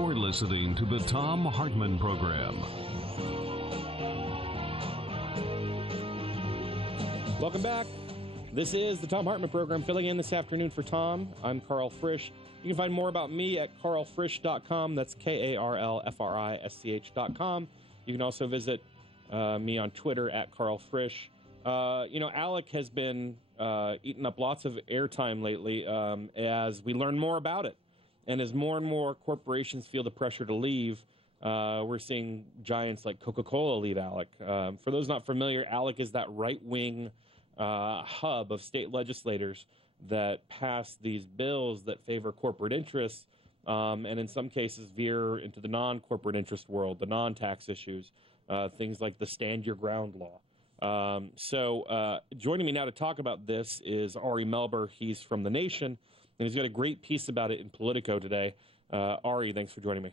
You're listening to the Thom Hartmann Program. Welcome back. This is the Thom Hartmann Program, filling in this afternoon for Tom. I'm Carl Frisch. You can find more about me at carlfrisch.com. That's KARLFRISCH.com. You can also visit me on Twitter at Carl Frisch. ALEC has been eating up lots of airtime lately as we learn more about it. And as more and more corporations feel the pressure to leave, we're seeing giants like Coca-Cola leave ALEC. For those not familiar, ALEC is that right-wing hub of state legislators that pass these bills that favor corporate interests and in some cases veer into the non-corporate interest world, the non-tax issues, things like the Stand Your Ground law. So joining me now to talk about this is Ari Melber. He's from The Nation, and he's got a great piece about it in Politico today. Ari, thanks for joining me.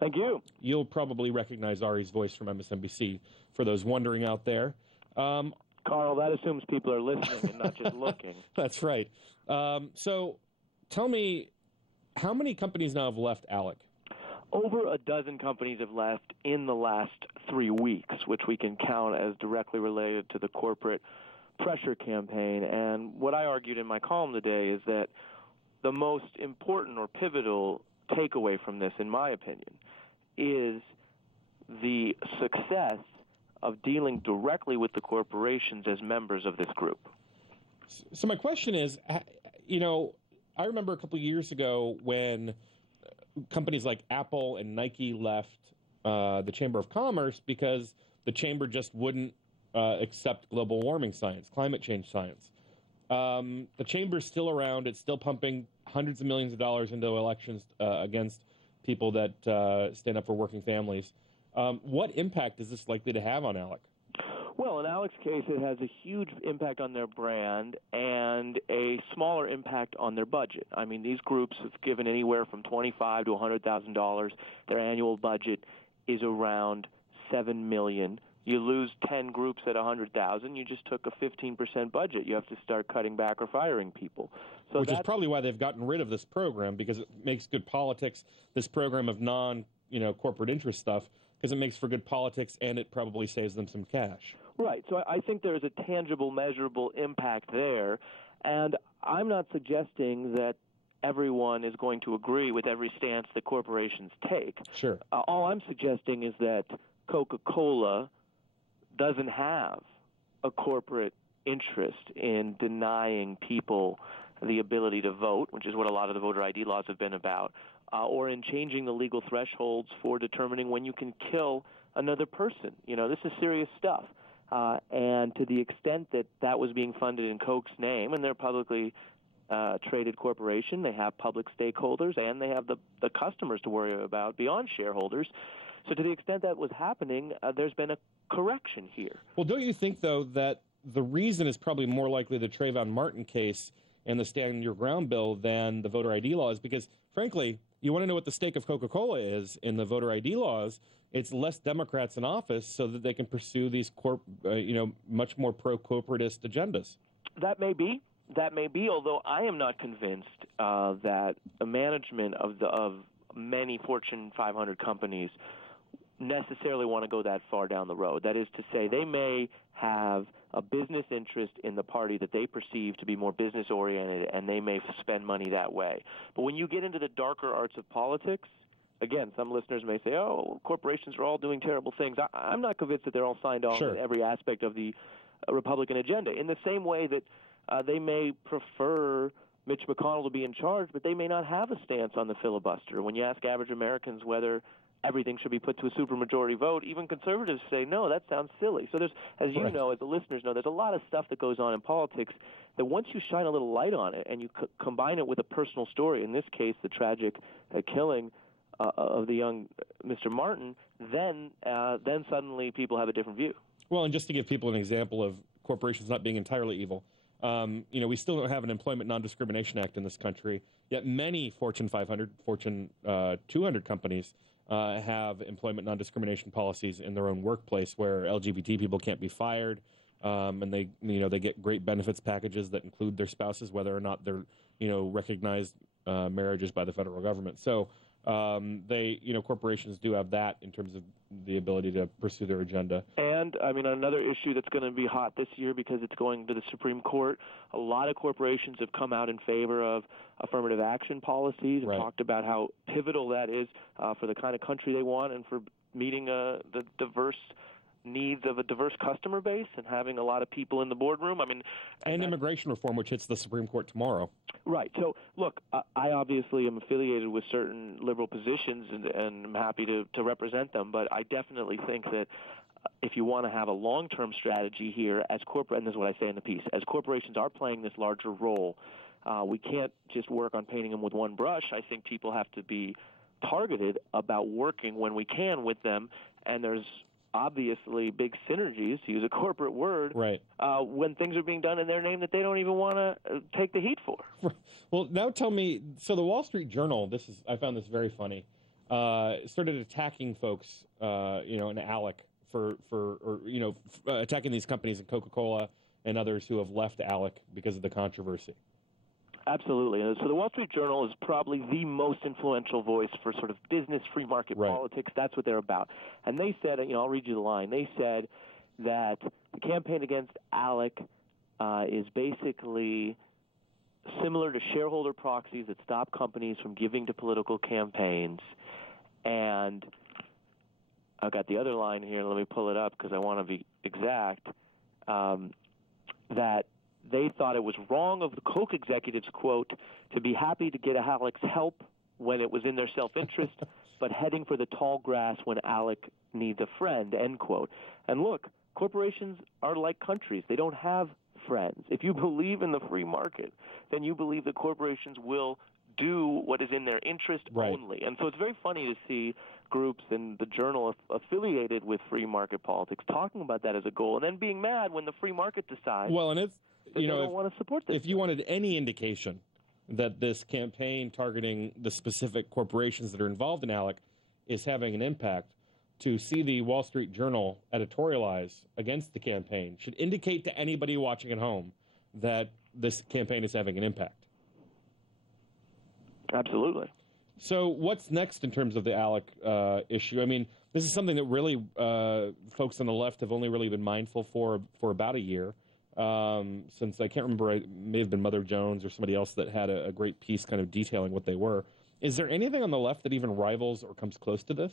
Thank you. You'll probably recognize Ari's voice from MSNBC for those wondering out there. Carl, that assumes people are listening and not just looking. That's right. So tell me, how many companies now have left ALEC? Over a dozen companies have left in the last 3 weeks, which we can count as directly related to the corporate pressure campaign. And what I argued in my column today is that the most important or pivotal takeaway from this, in my opinion, is the success of dealing directly with the corporations as members of this group. So my question is, I remember a couple of years ago when companies like Apple and Nike left the Chamber of Commerce because the Chamber just wouldn't accept global warming science, climate change science. The Chamber's still around. It's still pumping hundreds of millions of dollars into elections against people that stand up for working families. What impact is this likely to have on ALEC? Well, in ALEC's case, it has a huge impact on their brand and a smaller impact on their budget. I mean, these groups have given anywhere from $25,000 to $100,000. Their annual budget is around $7 million. You lose 10 groups at $100,000, you just took a 15% budget. You have to start cutting back or firing people. So which is probably why they've gotten rid of this program, because it makes good politics, this program of corporate interest stuff, because it makes for good politics and it probably saves them some cash. Right. So I think there's a tangible, measurable impact there. And I'm not suggesting that everyone is going to agree with every stance that corporations take. Sure. All I'm suggesting is that Coca-Cola doesn't have a corporate interest in denying people the ability to vote, which is what a lot of the voter ID laws have been about, or in changing the legal thresholds for determining when you can kill another person. This is serious stuff. And to the extent that that was being funded in Coke's name, and they're a publicly traded corporation, they have public stakeholders, and they have the customers to worry about beyond shareholders. So to the extent that was happening, there's been a correction here. Well, don't you think, though, that the reason is probably more likely the Trayvon Martin case and the Stand Your Ground bill than the voter ID laws? Because, frankly, you want to know what the stake of Coca-Cola is in the voter ID laws, it's less Democrats in office so that they can pursue these much more pro-corporatist agendas. That may be, although I am not convinced that the management of many Fortune 500 companies necessarily want to go that far down the road. That is to say, they may have a business interest in the party that they perceive to be more business-oriented, and they may spend money that way. But when you get into the darker arts of politics, again, some listeners may say, oh, corporations are all doing terrible things. I'm not convinced that they're all signed on with every aspect of the Republican agenda. In the same way that they may prefer Mitch McConnell to be in charge, but they may not have a stance on the filibuster. When you ask average Americans whether everything should be put to a supermajority vote, even conservatives say, no, that sounds silly. So there's, as you know, as the listeners know, there's a lot of stuff that goes on in politics that once you shine a little light on it and you combine it with a personal story, in this case, the tragic killing of the young Mr. Martin, then suddenly people have a different view. Well, and just to give people an example of corporations not being entirely evil, we still don't have an Employment Non-Discrimination Act in this country, yet many Fortune 500, Fortune 200 companies have employment non-discrimination policies in their own workplace where LGBT people can't be fired, and they get great benefits packages that include their spouses, whether or not they're recognized marriages by the federal government. So corporations do have that in terms of the ability to pursue their agenda. And, I mean, another issue that's going to be hot this year because it's going to the Supreme Court, a lot of corporations have come out in favor of affirmative action policies and talked about how pivotal that is for the kind of country they want and for meeting the diverse needs of a diverse customer base and having a lot of people in the boardroom. I mean, and immigration reform, which hits the Supreme Court tomorrow. Right. So, look, I obviously am affiliated with certain liberal positions and I'm happy to represent them, but I definitely think that if you want to have a long-term strategy here as and this is what I say in the piece, as corporations are playing this larger role, we can't just work on painting them with one brush. I think people have to be targeted about working when we can with them, and there's obviously big synergies, to use a corporate word, when things are being done in their name that they don't even want to take the heat for. Well, now tell me, so the Wall Street Journal, I found this very funny, started attacking folks, in ALEC attacking these companies and Coca-Cola and others who have left ALEC because of the controversy. Absolutely. So the Wall Street Journal is probably the most influential voice for sort of business free market politics. That's what they're about. And they said, I'll read you the line. They said that the campaign against ALEC is basically similar to shareholder proxies that stop companies from giving to political campaigns. And I've got the other line here. Let me pull it up because I want to be exact. That they thought it was wrong of the Coke executives, quote, to be happy to get ALEC's help when it was in their self-interest, but heading for the tall grass when ALEC needs a friend, end quote. And look, corporations are like countries. They don't have friends. If you believe in the free market, then you believe that corporations will do what is in their interest only. And so it's very funny to see groups in the Journal affiliated with free market politics talking about that as a goal and then being mad when the free market decides. Well, and it's they don't want to support this. If you wanted any indication that this campaign targeting the specific corporations that are involved in ALEC is having an impact, to see the Wall Street Journal editorialize against the campaign should indicate to anybody watching at home that this campaign is having an impact. Absolutely. So what's next in terms of the ALEC issue? I mean, this is something that really folks on the left have only really been mindful for about a year. Since I can't remember, it may have been Mother Jones or somebody else that had a great piece kind of detailing what they were. Is there anything on the left that even rivals or comes close to this?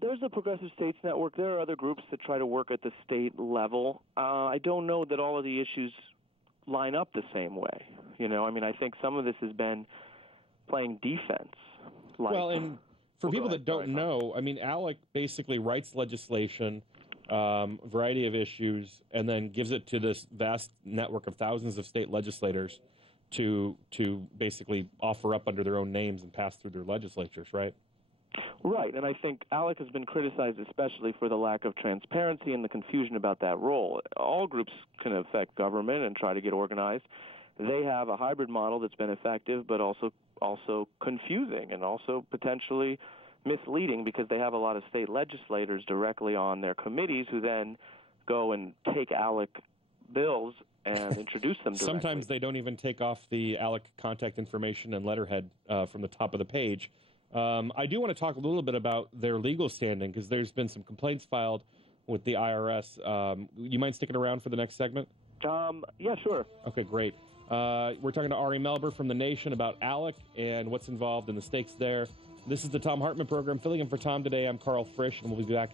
There's a Progressive States Network. There are other groups that try to work at the state level. I don't know that all of the issues line up the same way. I think some of this has been playing defense. Well, and for people that don't know, ALEC basically writes legislation, variety of issues, and then gives it to this vast network of thousands of state legislators to basically offer up under their own names and pass through their legislatures, right? Right, and I think ALEC has been criticized especially for the lack of transparency and the confusion about that role. All groups can affect government and try to get organized. They have a hybrid model that's been effective but also confusing and also potentially misleading because they have a lot of state legislators directly on their committees who then go and take ALEC bills and introduce them directly. Sometimes they don't even take off the ALEC contact information and letterhead from the top of the page. I do want to talk a little bit about their legal standing because there's been some complaints filed with the IRS. You mind sticking around for the next segment? Yeah, sure. Okay, great. We're talking to Ari Melber from The Nation about ALEC and what's involved in the stakes there. This is the Tom Hartman program. Filling in for Tom today, I'm Carl Frisch, and we'll be back.